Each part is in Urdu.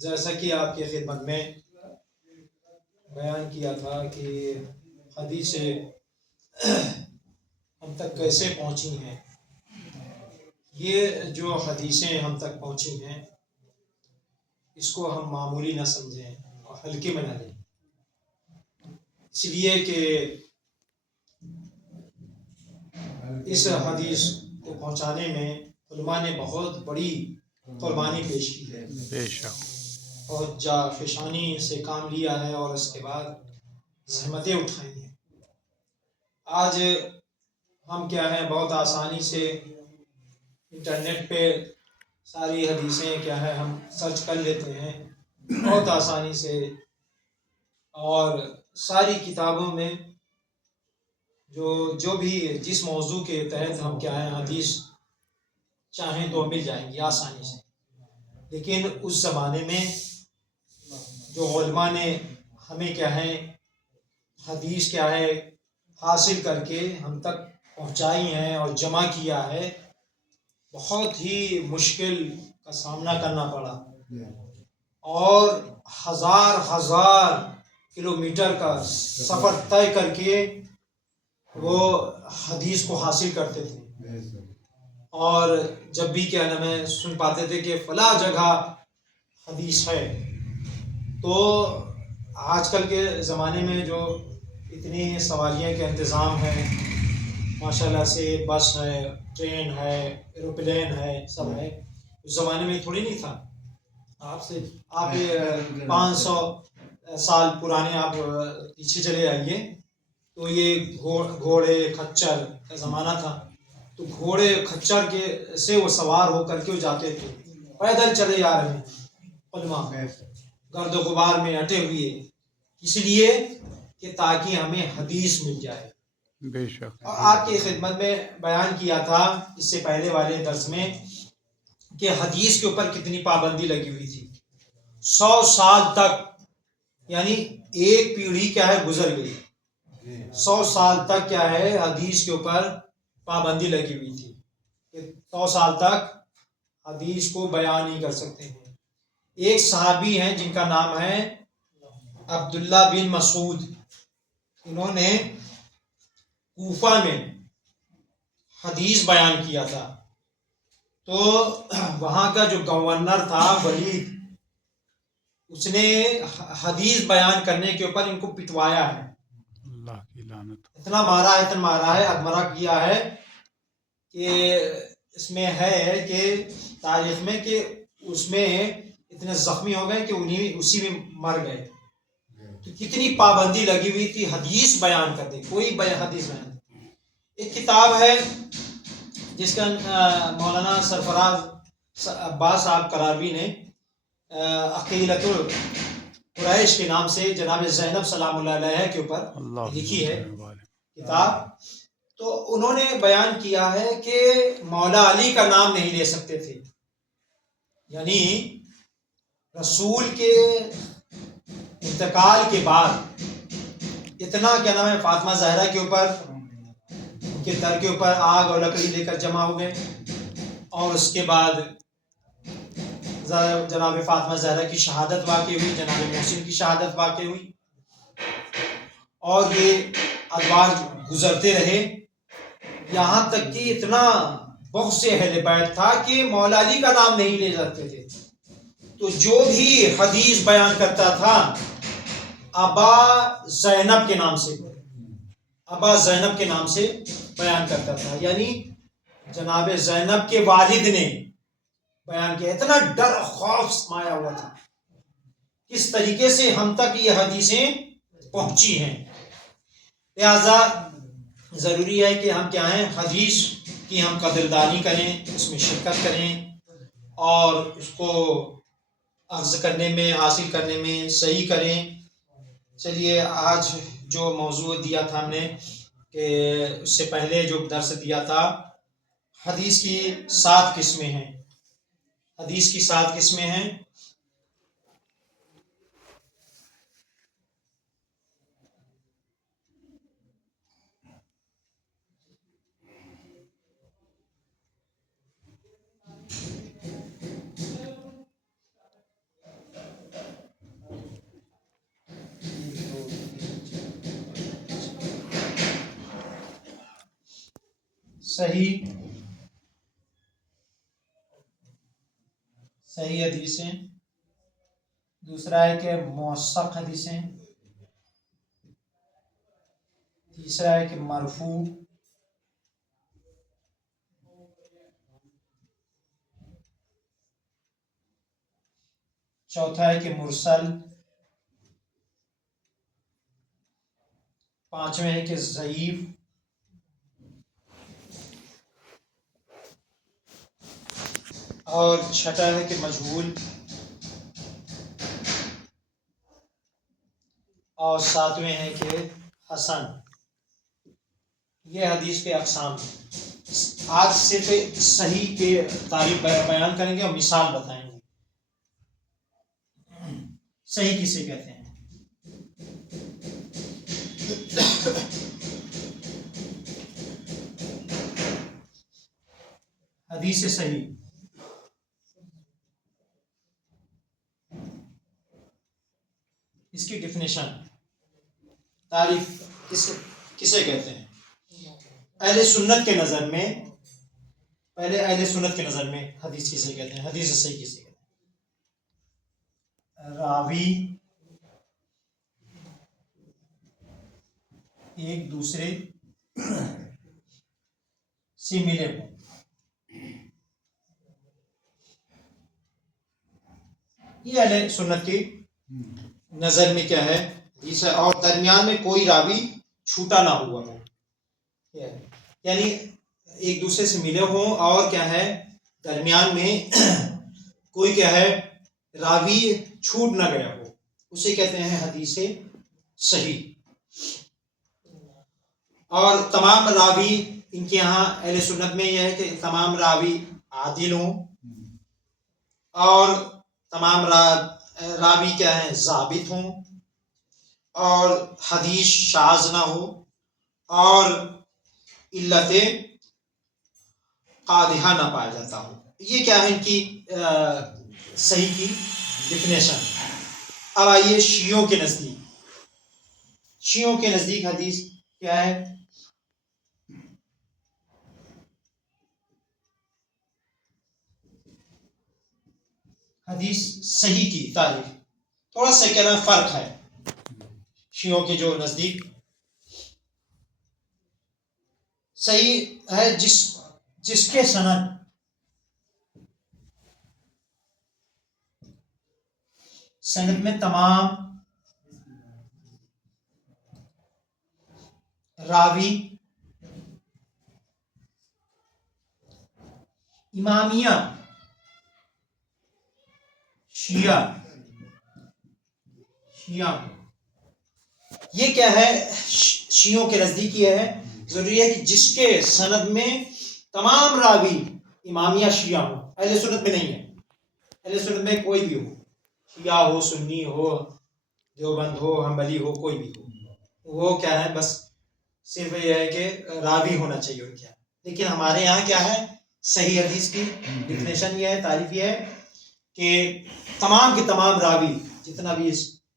جیسا کہ آپ کی خدمت میں بیان کیا تھا کہ حدیثیں ہم تک کیسے پہنچی ہیں، یہ جو حدیثیں ہم تک پہنچی ہیں اس کو ہم معمولی نہ سمجھیں اور ہلکے میں نہ لیں، اس لیے کہ اس حدیث کو پہنچانے میں علماء نے بہت بڑی قربانی پیش کی ہے، بے شک بہت جافشانی سے کام لیا ہے اور اس کے بعد زحمتیں اٹھائی ہیں۔ آج ہم کیا ہے بہت آسانی سے انٹرنیٹ پہ ساری حدیثیں کیا ہے ہم سرچ کر لیتے ہیں بہت آسانی سے، اور ساری کتابوں میں جو بھی جس موضوع کے تحت ہم کیا ہے حدیث چاہیں تو مل جائیں گی آسانی سے۔ لیکن اس زمانے میں جو علماء نے ہمیں کیا ہے حدیث کیا ہے حاصل کر کے ہم تک پہنچائی ہیں اور جمع کیا ہے، بہت ہی مشکل کا سامنا کرنا پڑا اور ہزار کلومیٹر کا سفر طے کر کے وہ حدیث کو حاصل کرتے تھے، اور جب بھی کیا نام ہے سن پاتے تھے کہ فلاں جگہ حدیث ہے، تو آج کل کے زمانے میں جو اتنی سواریاں کے انتظام ہے ماشاء اللہ سے، بس ہے، ٹرین ہے، ایروپلین ہے، سب ہے، اس زمانے میں تھوڑی نہیں تھا۔ آپ 500 سال پرانے آپ پیچھے چلے آئیے تو یہ گھوڑے کھچر کا زمانہ تھا، تو گھوڑے کھچر کے سے وہ سوار ہو کر کے وہ جاتے تھے، پیدل چلے جا رہے ہیں علماء گرد و غبار میں اٹے ہوئے، اس لیے کہ تاکہ ہمیں حدیث مل جائے۔ بے شک اور آپ کی خدمت میں بیان کیا تھا اس سے پہلے والے درس میں کہ حدیث کے اوپر کتنی پابندی لگی ہوئی تھی، 100 سال تک، یعنی ایک پیڑھی کیا ہے گزر گئی، 100 سال تک کیا ہے حدیث کے اوپر پابندی لگی ہوئی تھی کہ 100 سال تک حدیث کو بیان نہیں کر سکتے ہیں۔ ایک صحابی ہیں جن کا نام ہے عبداللہ بن مسعود، انہوں نے کوفہ میں حدیث بیان کیا تھا، تو وہاں کا جو گورنر تھا ولید، اس نے حدیث بیان کرنے کے اوپر ان کو پٹوایا ہے، اللہ کی لعنت۔ اتنا مارا ہے ادمرا کیا ہے کہ اس میں ہے کہ تاریخ میں کہ اس میں اتنے زخمی ہو گئے کہ اسی میں مر گئے۔ تو کتنی پابندی لگی ہوئی تھی حدیث بیان کرنے، کوئی حدیث بیان کرنے۔ ایک کتاب ہے جس کا مولانا سرفراز عباس صاحب کرابی نے عقیدۃ قریش کے نام سے جناب زینب سلام اللہ علیہ کے اوپر لکھی ہے کتاب، تو انہوں نے بیان کیا ہے کہ مولا علی کا نام نہیں لے سکتے تھے، یعنی رسول کے انتقال کے بعد اتنا کیا نام ہے فاطمہ زہرا کے اوپر ان کے در کے اوپر آگ اور لکڑی لے کر جمع ہو گئے، اور اس کے بعد جناب فاطمہ زہرا کی شہادت واقع ہوئی، جناب محسن کی شہادت واقع ہوئی، اور یہ ادوار گزرتے رہے، یہاں تک کہ اتنا بہت سے اہل بیت تھا کہ مولا علی کا نام نہیں لے جاتے تھے، تو جو بھی حدیث بیان کرتا تھا ابا زینب کے نام سے بیان کرتا تھا، یعنی جناب زینب کے والد نے بیان کیا۔ اتنا ڈر خوف سمایا ہوا تھا، کس طریقے سے ہم تک یہ حدیثیں پہنچی ہیں۔ لہذا ضروری ہے کہ ہم کیا ہیں حدیث کی ہم قدردانی کریں، اس میں شرکت کریں اور اس کو اخذ کرنے میں، حاصل کرنے میں صحیح کریں۔ چلیے آج جو موضوع دیا تھا ہم نے کہ اس سے پہلے جو درس دیا تھا، حدیث کی 7 قسمیں ہیں، حدیث کی 7 قسمیں ہیں۔ صحیح حدیثیں، دوسرا ہے کہ موثق حدیثیں، تیسرا ہے کہ مرفوع، چوتھا ہے کہ مرسل، پانچویں ہے کہ ضعیف، اور چھٹا ہے کہ مجہول، اور ساتویں ہے کہ حسن۔ یہ حدیث کے اقسام ہیں۔ آج صرف صحیح کے تعریف بیان کریں گے اور مثال بتائیں گے۔ صحیح کسے کہتے ہیں؟ حدیث صحیح اس کی ڈیفینیشن، تعریف کسے کہتے ہیں؟ اہل سنت کے نظر میں، پہلے اہل سنت کے نظر میں حدیث کسے کہتے ہیں؟ حدیث صحیح کسے کہتے ہیں؟ راوی ایک دوسرے سے ملے ہوں، یہ اہل سنت کی نظر میں کیا ہے؟ حدیث ہے، اور درمیان میں کوئی راوی چھوٹا نہ ہوا ہو، یعنی ایک دوسرے سے ملے ہوں اور کیا ہے درمیان میں کوئی کیا ہے راوی چھوٹ نہ گیا ہو، اسے کہتے ہیں حدیث صحیح۔ اور تمام راوی، ان کے یہاں اہل سنت میں یہ ہے کہ تمام راوی عادل ہوں، اور تمام راوی کیا ہیں ضابط ہوں، اور حدیث شاذ نہ ہو، اور علت قادحہ نہ پایا جاتا ہو۔ یہ کیا ہے ان کی صحیح کی ڈیفینیشن۔ اب آئیے شیعوں کے نزدیک، شیعوں کے نزدیک حدیث کیا ہے؟ حدیث صحیح کی تعریف تھوڑا سا کہنا فرق ہے۔ شیعوں کے جو نزدیک صحیح ہے جس کے سند میں تمام راوی امامیہ شیعہ، یہ کیا ہے شیعوں کے نزدیک یہ ہے ضروری ہے کہ جس کے سند میں تمام راوی امامیہ شیعہ ہوں۔ اہل سنت میں نہیں ہے، اہل سنت میں کوئی بھی ہو، شیعہ ہو، سنی ہو، دیوبند ہو، حنبلی ہو، کوئی بھی ہو، وہ کیا ہے بس صرف یہ ہے کہ راوی ہونا چاہیے ان کے۔ لیکن ہمارے یہاں کیا ہے صحیح حدیث کی ڈیفینیشن یہ ہے، تعریف یہ ہے کہ تمام کے تمام راوی، جتنا بھی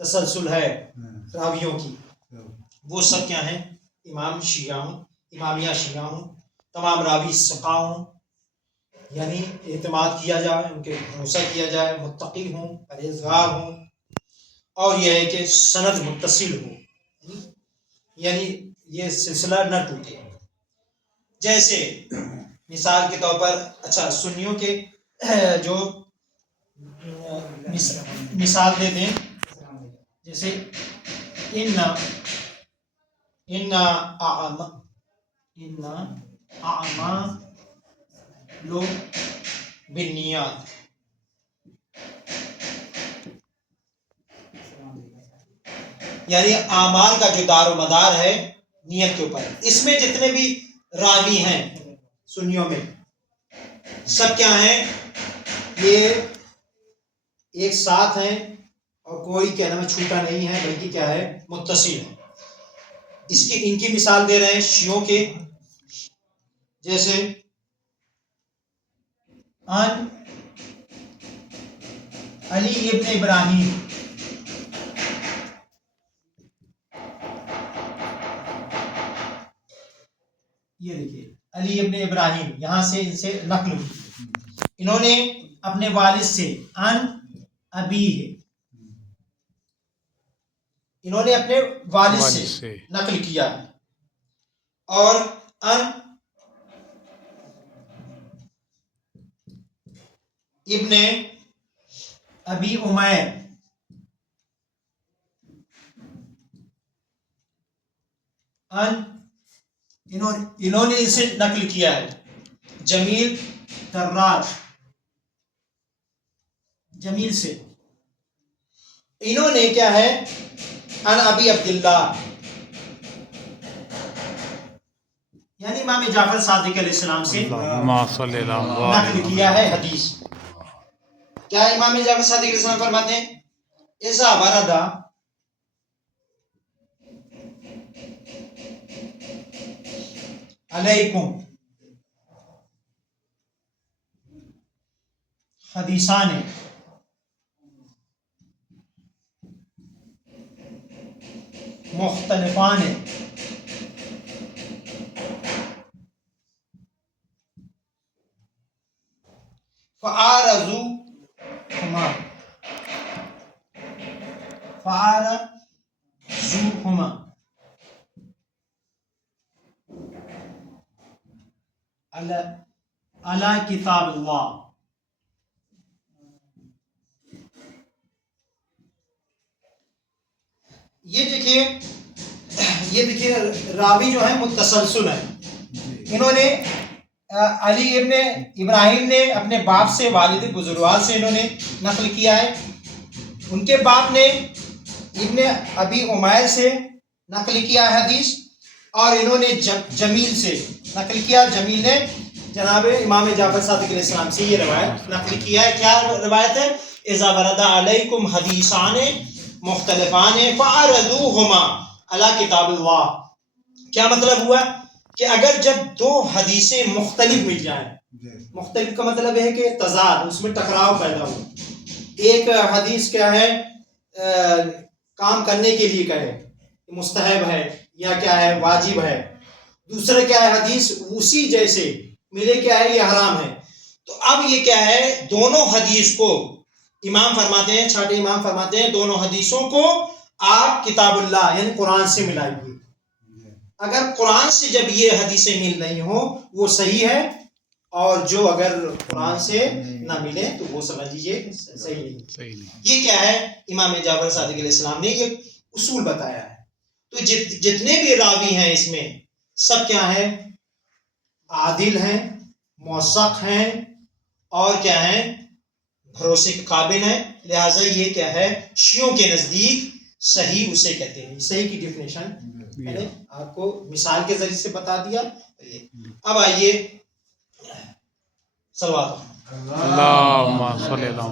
تسلسل ہے راویوں کی، وہ سب کیا ہیں امام شیعہ ہوں، امامیہ شیعہ ہوں، تمام راوی ثقہ ہوں، یعنی اعتماد کیا جائے، ان کے بھروسہ کیا جائے، متقی ہوں، پرہیزگار ہوں، اور یہ ہے کہ سند متصل ہو، یعنی یہ سلسلہ نہ ٹوٹے۔ جیسے مثال کے طور پر اچھا سنیوں کے جو مثال دے دیں، جیسے ان اعمال بالنیات، یعنی اعمال کا جو دار و مدار ہے نیت کے اوپر۔ اس میں جتنے بھی راوی ہیں سنیوں میں سب کیا ہیں، یہ ایک ساتھ ہیں، اور کوئی کہنا میں چھوٹا نہیں ہے، بلکہ کیا ہے متصل ہے۔ ان کی مثال دے رہے ہیں شیعوں کے، جیسے ان علی ابن ابراہیم، یہ دیکھیے علی علی ابن ابراہیم، یہاں سے ان سے نقل ہوئی، انہوں نے اپنے والد سے ان ابی ہے، انہوں نے اپنے والد سے نقل کیا ہے، اور ان ابن ابی عمیر، انہوں نے اسے نقل کیا ہے جمیل دراج، جمیل سے، انہوں نے کیا ہے ان ابی عبداللہ، یعنی امام جعفر صادق علیہ السلام سے نقل کیا ہے حدیث۔ کیا امام جعفر صادق علیہ السلام فرماتے ہیں اذا ورد علیکم حدیثان مختلفان فعارضوهما على کتاب اللہ، یہ دیکھیے راوی جو ہے متسلسل ہے، انہوں نے علی ابن ابراہیم نے اپنے باپ سے، والد بزرگوار سے انہوں نے نقل کیا ہے، ان کے باپ نے ابن ابی عمیر سے نقل کیا ہے حدیث، اور انہوں نے جمیل سے نقل کیا، جمیل نے جناب امام جعفر صادق علیہ السلام سے یہ روایت نقل کیا ہے۔ کیا روایت ہے؟ اذا ورد علیکم حدیثان مختلفان فعرضوهما علی کتاب اللہ، کیا مطلب ہوا کہ اگر جب دو حدیثیں مختلف مل جائیں، مختلف کا مطلب ہے کہ تضاد، اس میں ٹکراؤ پیدا ہو، ایک حدیث کیا ہے کام کرنے کے لیے کہے مستحب ہے یا کیا ہے واجب ہے، دوسرا کیا ہے حدیث اسی جیسے ملے کیا ہے یہ حرام ہے، تو اب یہ کیا ہے دونوں حدیث کو امام فرماتے ہیں، چھاٹے امام فرماتے ہیں دونوں حدیثوں کو آپ کتاب اللہ یعنی قرآن سے ملائیے، اگر قرآن سے جب یہ حدیثیں مل رہی ہوں وہ صحیح ہے، اور جو اگر قرآن سے نہ ملے تو وہ سمجھ لیجیے صحیح نہیں۔ یہ کیا ہے امام جعفر صادق علیہ السلام نے یہ اصول بتایا ہے۔ تو جتنے بھی راوی ہیں اس میں سب کیا ہیں عادل ہیں، موثق ہیں، اور کیا ہیں بھروسے کے قابل ہیں، لہٰذا یہ کیا ہے شیعوں کے نزدیک صحیح اسے کہتے ہیں۔ صحیح کی ڈیفینیشن میں نے آپ کو مثال کے ذریعے سے بتا دیا۔ اب آئیے صلوات اللہ